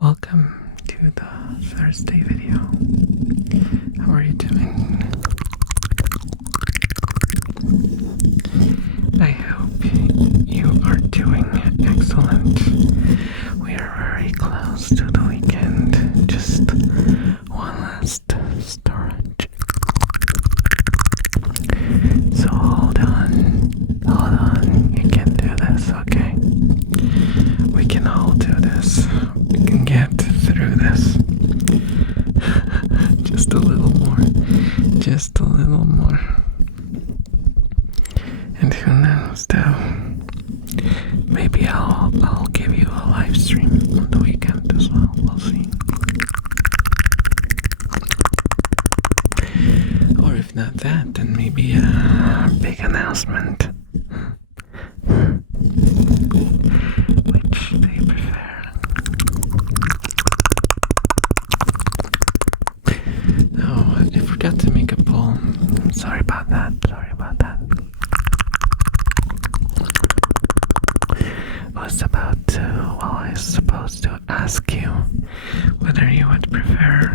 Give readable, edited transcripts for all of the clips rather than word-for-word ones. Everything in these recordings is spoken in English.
Welcome to the Thursday video. How are you doing? I hope you are doing excellent. We are very close to the weekend. Just one last stretch. So hold on. You can do this, okay? We can all do this. We can get through this. Just a little more. And who knows, though? Maybe I'll give you a live stream on the weekend as well. We'll see. Or if not that, then maybe a big announcement. Which do you prefer? Oh, I forgot to make a poll. Sorry about that. I was supposed to ask you whether you would prefer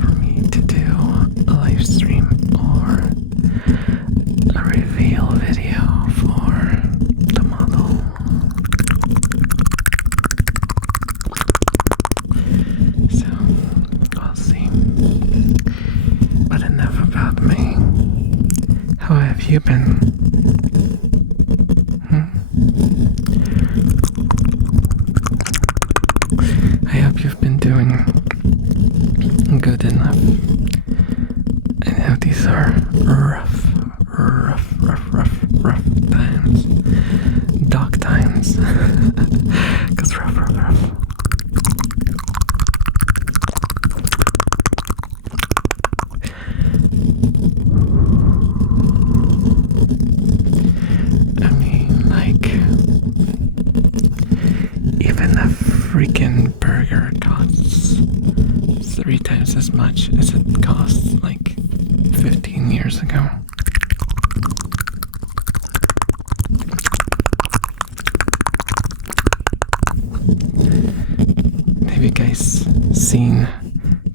for me to do a live stream or a reveal video for the model. So, we'll see. But enough about me. How have you been? I hope you've been doing good enough. I know these are rough times. Dark times. 'Cause rough. I mean, like, even a freaking burger costs 3 times as much as it cost like 15 years ago. Have you guys seen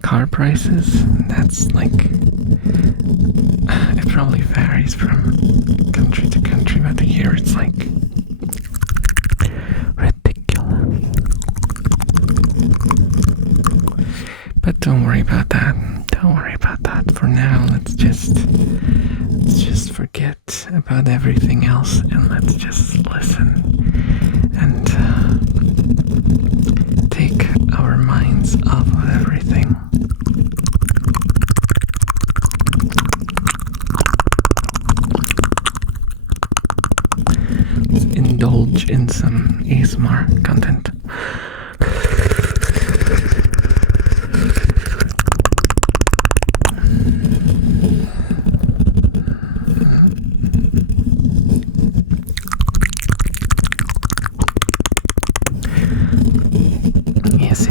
car prices? That's like, it probably varies from country to country, but here it's like ridiculous. But don't worry about that. For now, let's just forget about everything else and let's just listen and take our minds off of everything. Let's indulge in some ASMR content. Yes.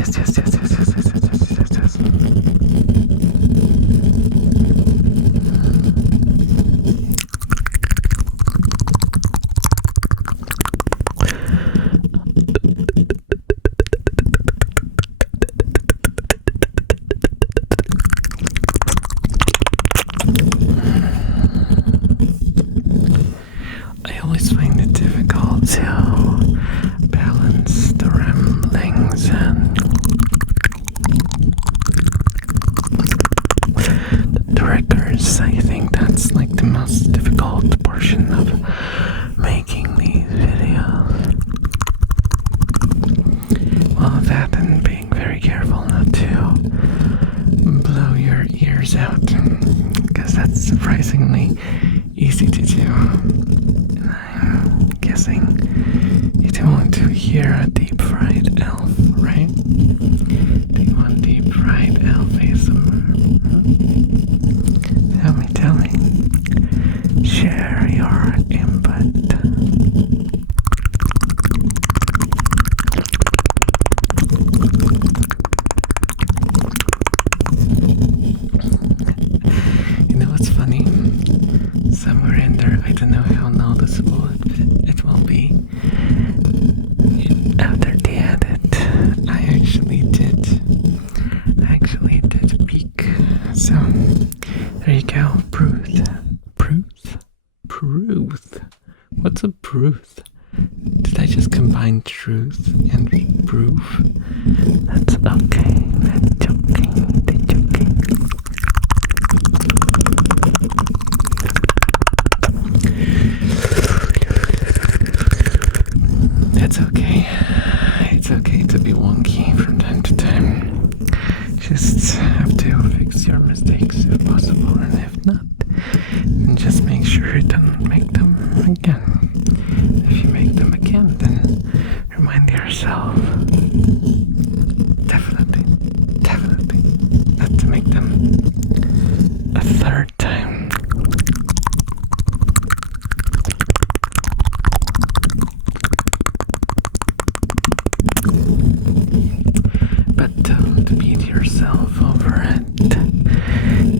I always find it difficult to balance the ramblings and the triggers. I think that's like the most difficult portion of making these videos. Well, that and being very careful not to blow your ears out, because that's surprisingly easy to do. And I'm guessing you don't want to hear a deep-fried elf, right? Do you want deep-fried elf ASMR? Tell me. Share your input. You know what's funny? Somewhere in there, I don't know how noticeable it will be after the edit. What's a truth? Did I just combine truth and proof? That's okay. That's okay. That's okay. It's okay. It's okay to be wonky from time to time. Just have to fix your mistakes if possible, and if not, then just make sure you don't make them again. If you make them again, then remind yourself, definitely not to make them a third time. But don't beat yourself over it.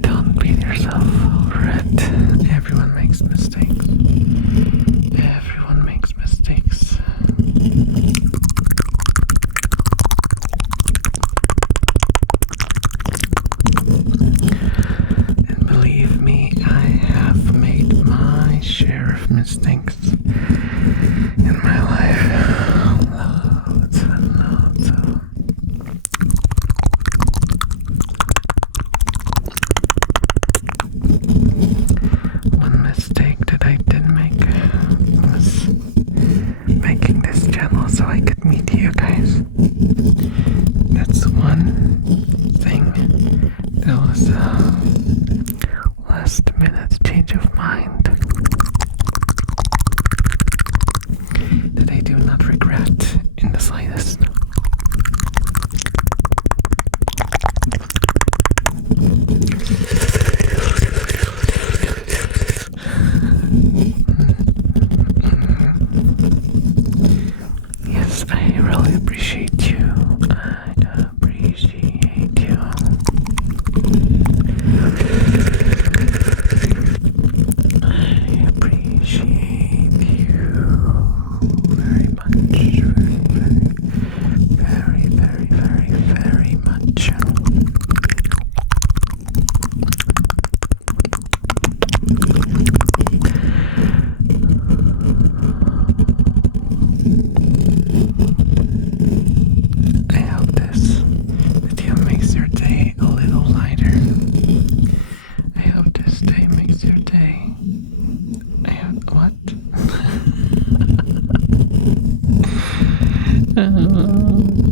Don't beat yourself over it. Everyone makes mistakes. Everyone makes mistakes. And believe me, I have made my share of mistakes in my life. Loads and loads of them. One mistake that I did make was making this channel so I could meet you guys. That's one thing that was a last minute change of mind that I do not regret in the slightest. Yes, I really appreciate you. I appreciate you. I appreciate you very much. Very much. I hope this video makes your day a little lighter. I hope this day makes your day. I hope what?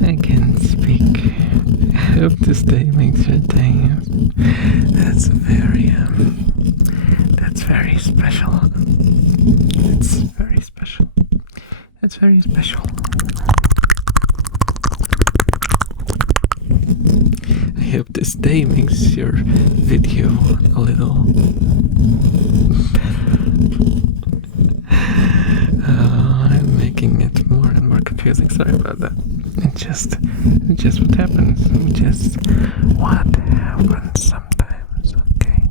I can't speak. I hope this day makes your day. That's very special. It's very special. That's very special. I hope this day makes your video a little I'm making it more and more confusing. Sorry about that. It's just what happens. Just what happens sometimes. Okay.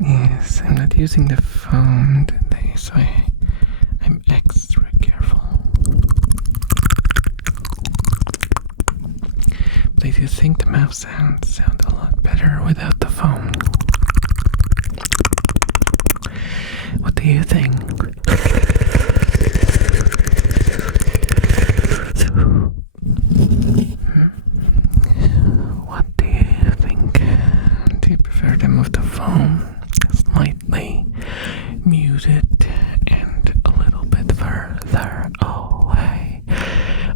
Yes, I'm not using the phone today, so I'm extra careful. But I do think the mouth sounds sound a lot better without the phone. What do you think? What do you think? Do you prefer them with the phone? Slightly muted and a little bit further away,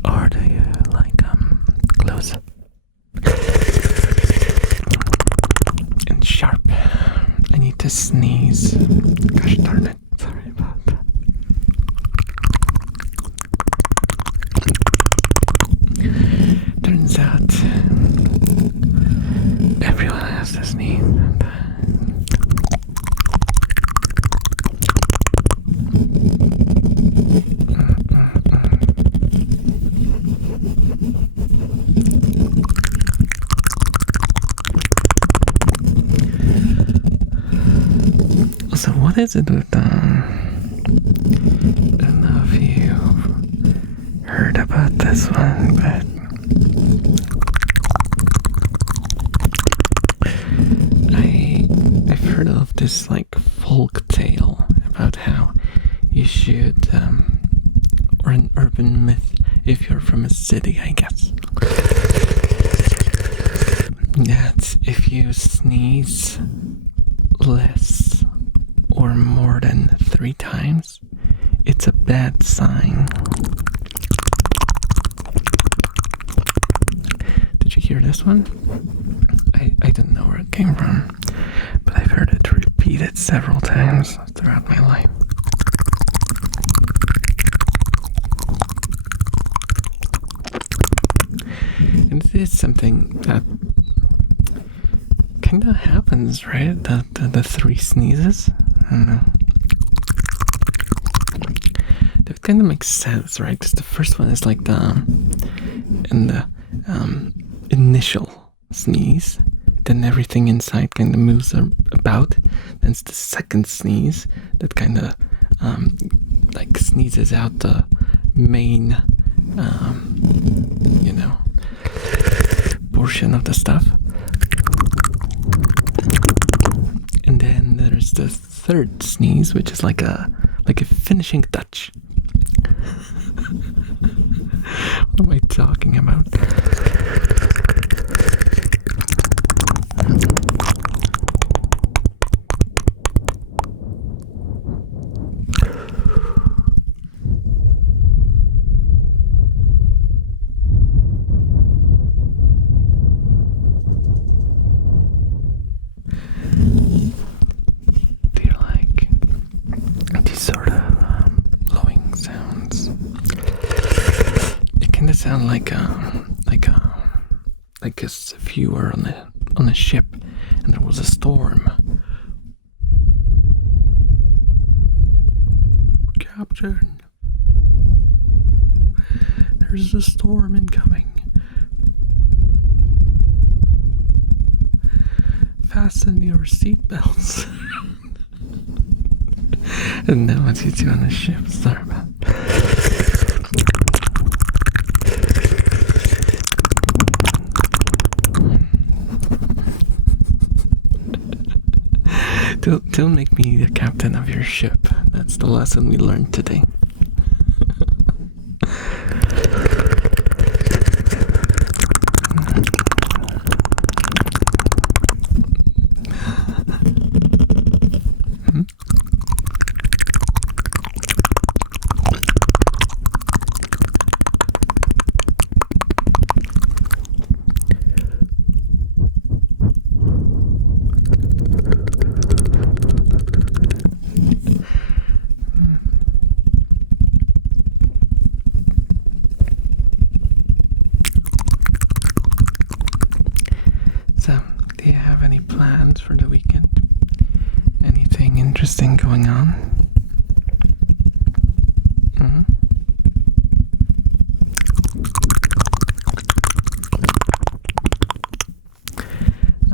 or do you like close and sharp? I need to sneeze. Gosh darn it! Sorry about that. Turns out everyone has to sneeze. So what is it with I don't know if you've heard about this one, but I've heard of this like folk tale about how you should, or an urban myth if you're from a city, I guess. That if you sneeze less or more than 3 times, it's a bad sign. Did you hear this one? I don't know where it came from, but I've heard it repeated several times throughout my life. And it is something that kind of happens, right? The 3 sneezes. I don't know. That kind of makes sense, right? Because the first one is like the initial sneeze. Then everything inside kind of moves about. Then it's the second sneeze that kind of like sneezes out the main, portion of the stuff. And then there's the third sneeze, which is like a finishing touch. What am I talking about? Sound like if you were on a ship and there was a storm. Captain, there's a storm incoming. Fasten your seatbelts. And now it's you on a ship. Sorry about that. Don't make me the captain of your ship. That's the lesson we learned today. So, do you have any plans for the weekend? Anything interesting going on?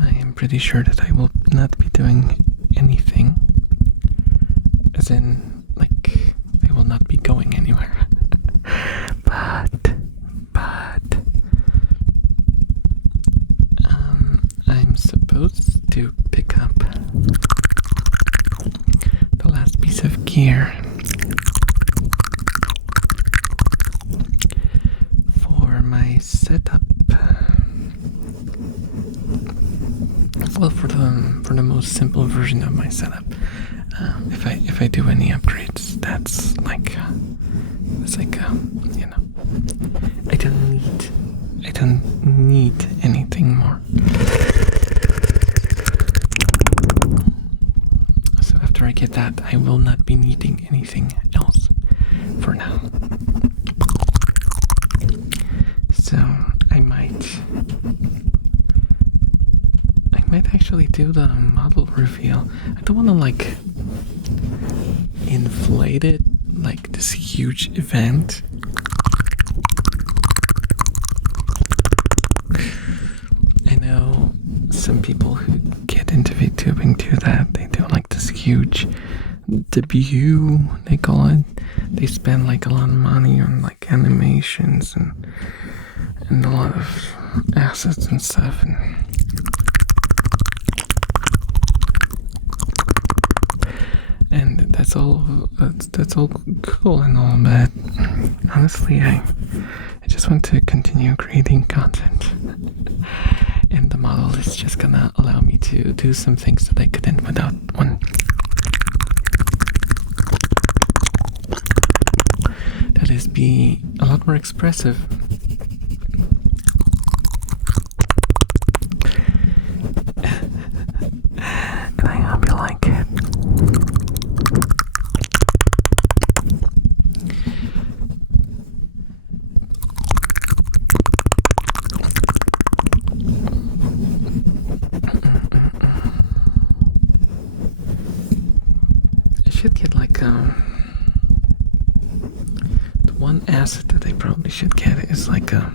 I am pretty sure that I will not be doing anything. As in, like, I will not be going anywhere. But I'm supposed to pick up the last piece of gear for my setup. Well, for the most simple version of my setup. If I do any upgrades, that's like I don't need anything more. So after I get that, I will not be needing anything else for now. So I might actually do the model reveal. I don't want to like inflate it like this huge event. I know some people who get into VTubing do that. They do like this huge debut, they call it. They spend like a lot of money on like animations and a lot of assets and stuff, and that's all cool and all, but honestly I just want to continue creating content, and the model is just gonna allow me to do some things that I couldn't without one. That is, be a lot more expressive. And I hope you like it. I should get like one asset that I probably should get is like a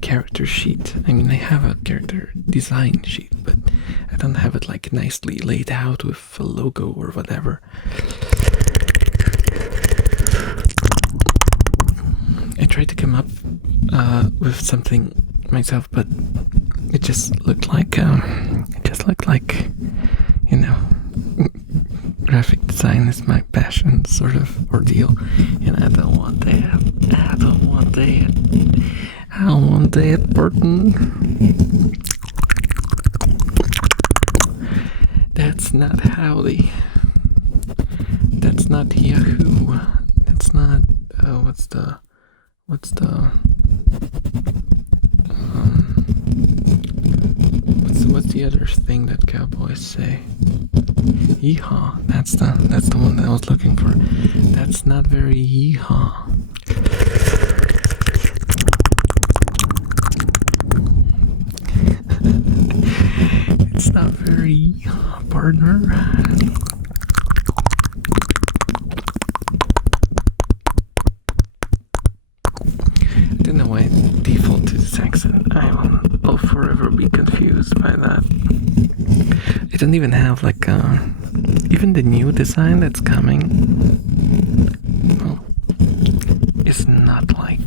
character sheet. I mean, I have a character design sheet, but I don't have it like nicely laid out with a logo or whatever. I tried to come up with something myself, but it just looked like you know, graphic design is my passion sort of ordeal, and I don't want that. Burton. That's not howdy. That's not Yahoo. That's not what's the what's the other thing that cowboys say? Yeehaw. That's the one that I was looking for. That's not very yeehaw. It's not very yeehaw, partner. I don't know why I default to this accent. I'll forever be confused by that. I don't even have like even the new design that's coming, well, it's not like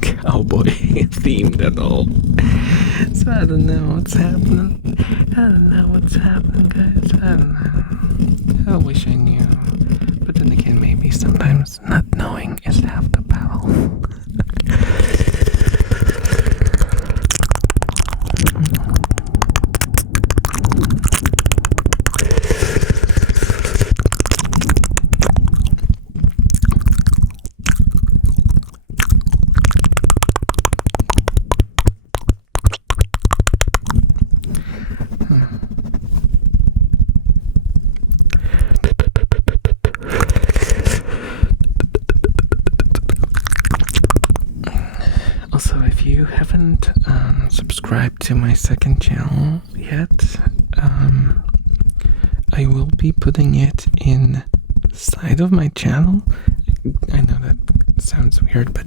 cowboy themed at all. So I don't know what's happening. Guys. I don't know. I wish I knew. But then again, maybe sometimes not knowing is half the battle. Also, if you haven't subscribed to my second channel yet, I will be putting it inside of my channel. I know that sounds weird, but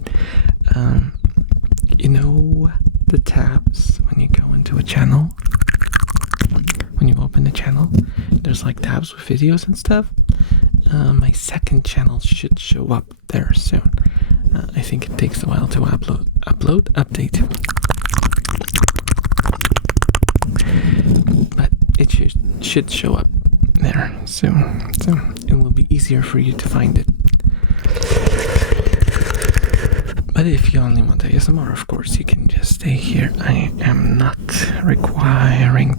you know the tabs when you go into a channel? When you open the channel, there's like tabs with videos and stuff. My second channel should show up there soon. I think it takes a while to update. But it should show up there soon. So it will be easier for you to find it. But if you only want ASMR, of course, you can just stay here. I am not requiring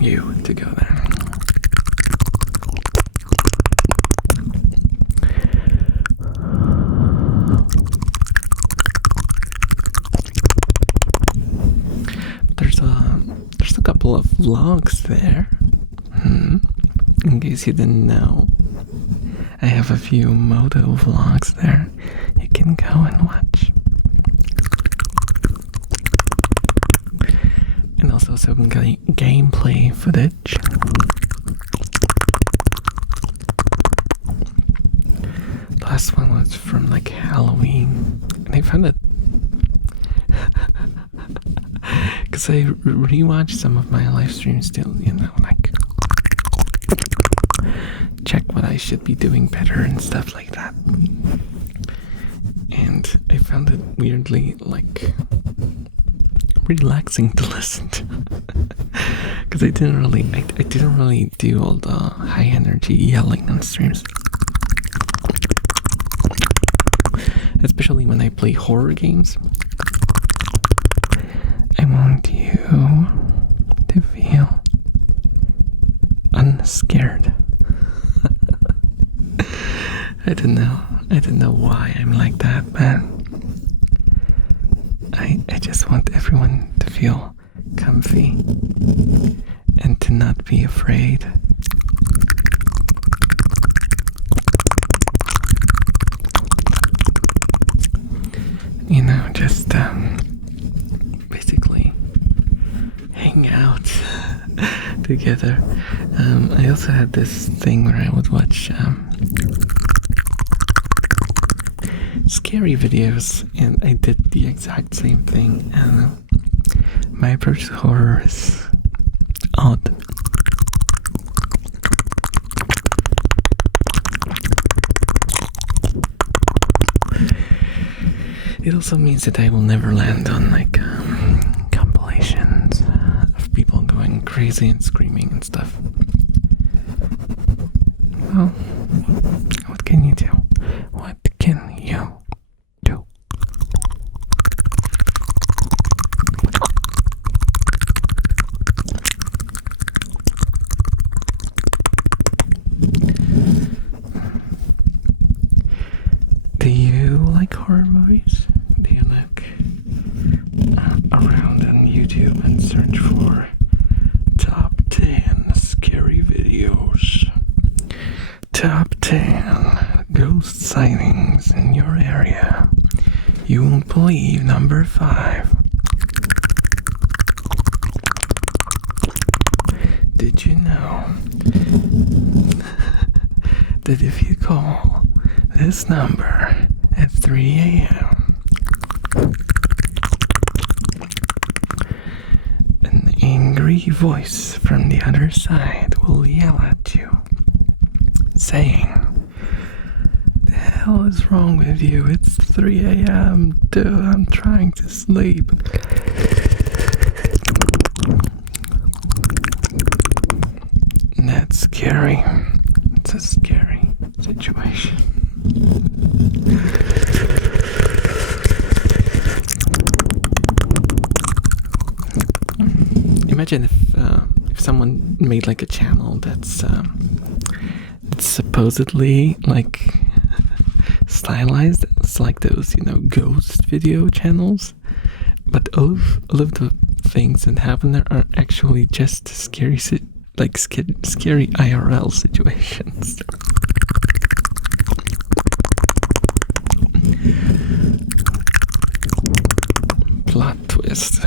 you to go there. There's a couple of vlogs there. In case you didn't know, I have a few moto vlogs there. You can go and watch. And also some gameplay footage. The last one was from like Halloween, and I found it because I rewatched some of my live streams still, you know, like what I should be doing better and stuff like that. And I found it weirdly like relaxing to listen to, because I didn't really do all the high energy yelling on streams, especially when I play horror games. I want you to feel unscared. I don't know why I'm like that, but I just want everyone to feel comfy and to not be afraid. You know, just basically hang out together. I also had this thing where I would watch scary videos, and I did the exact same thing. And my approach to horror is odd. It also means that I will never land on like compilations of people going crazy and screaming and stuff. Well, what can you do? What can you do? Do you like horror movies? Do you look around on YouTube and search for top 10 scary videos? Top 10 ghost sightings in your area. You won't believe number 5. Did you know that if you call this number at 3 a.m., an angry voice from the other side will yell at you, saying, "The hell is wrong with you? It's 3 a.m. Dude, I'm trying to sleep." And that's scary. It's a scary situation. Imagine if someone made like a channel that's supposedly like stylized. It's like those, ghost video channels, but all of the things that happen there are actually just scary IRL situations. Plot twist.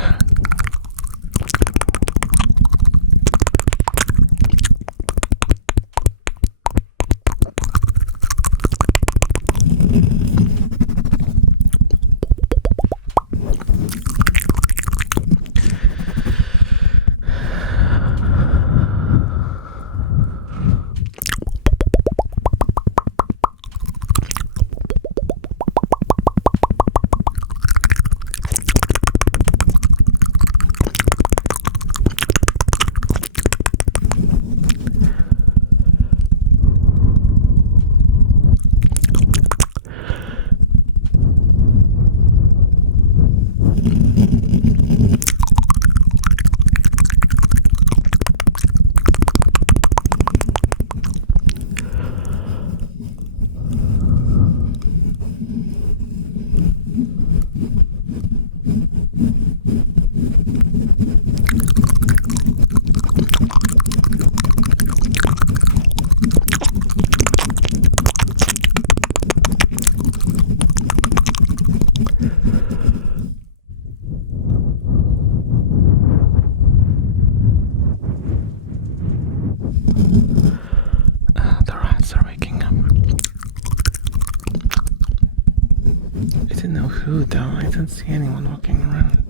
Who though? I don't see anyone walking around.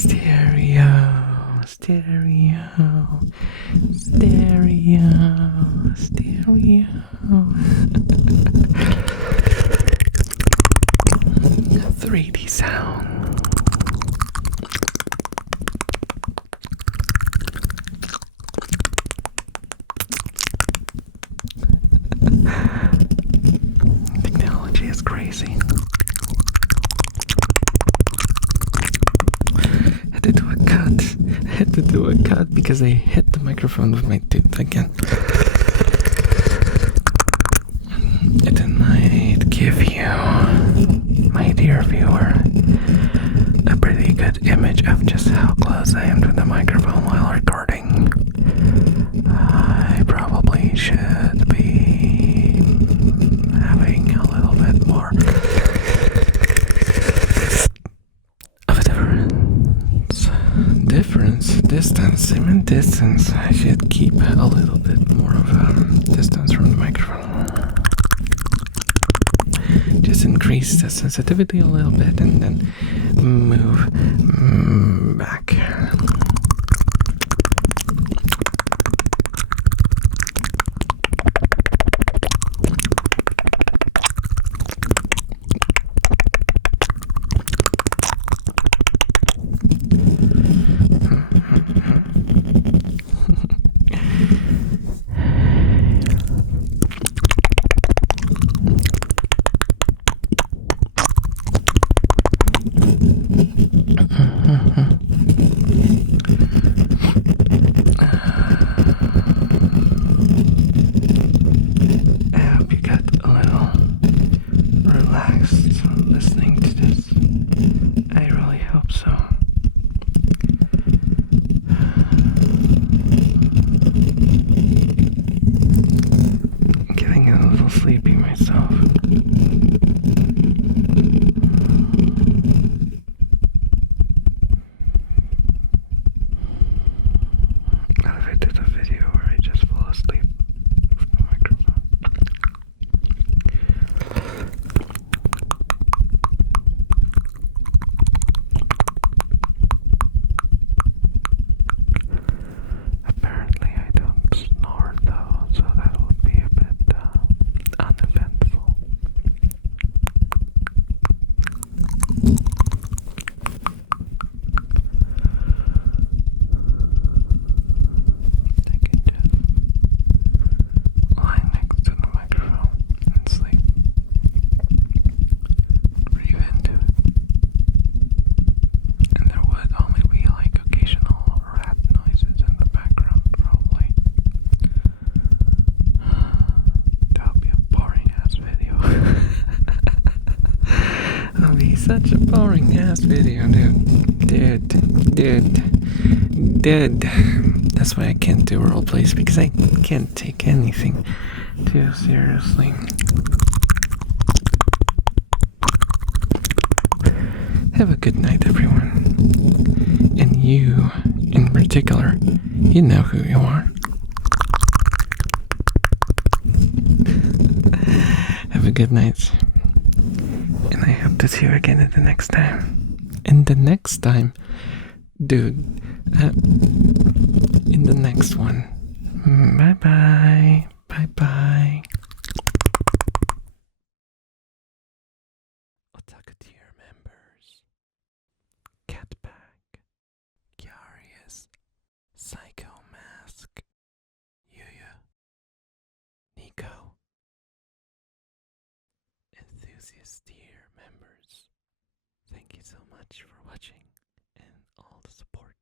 Stereo, stereo, stereo, stereo. 3D sound. Technology is crazy. I had to do a cut because I hit the microphone with my tooth again. It might give you, my dear viewer, a pretty good image of just how close I am to the microphone while recording. I probably should be having a little bit more of a distance. I mean distance. I should keep a little bit more of a distance from the microphone. Just increase the sensitivity a little bit and then move back. Sleepy myself. What if I did a video where I just fall asleep with the microphone? Apparently I don't snore though, so that would be a bit uneventful. I can just lie next to the microphone and sleep. Breathe into it. And there would only be like occasional rat noises in the background, probably. That would be a boring ass video. That'll be such a boring ass video, dude. Dude. That's why I can't do roleplays, because I can't take anything too seriously. Have a good night, everyone. And you, in particular, you know who you are. Have a good night. And I hope to see you again at the next time. And the next time, dude, in the next one. Bye-bye. Bye-bye. Otaku tier members. Catpack. Curious. Psycho Mask. Yuya. Nico. Enthusiast tier members. Thank you so much for watching and all the support.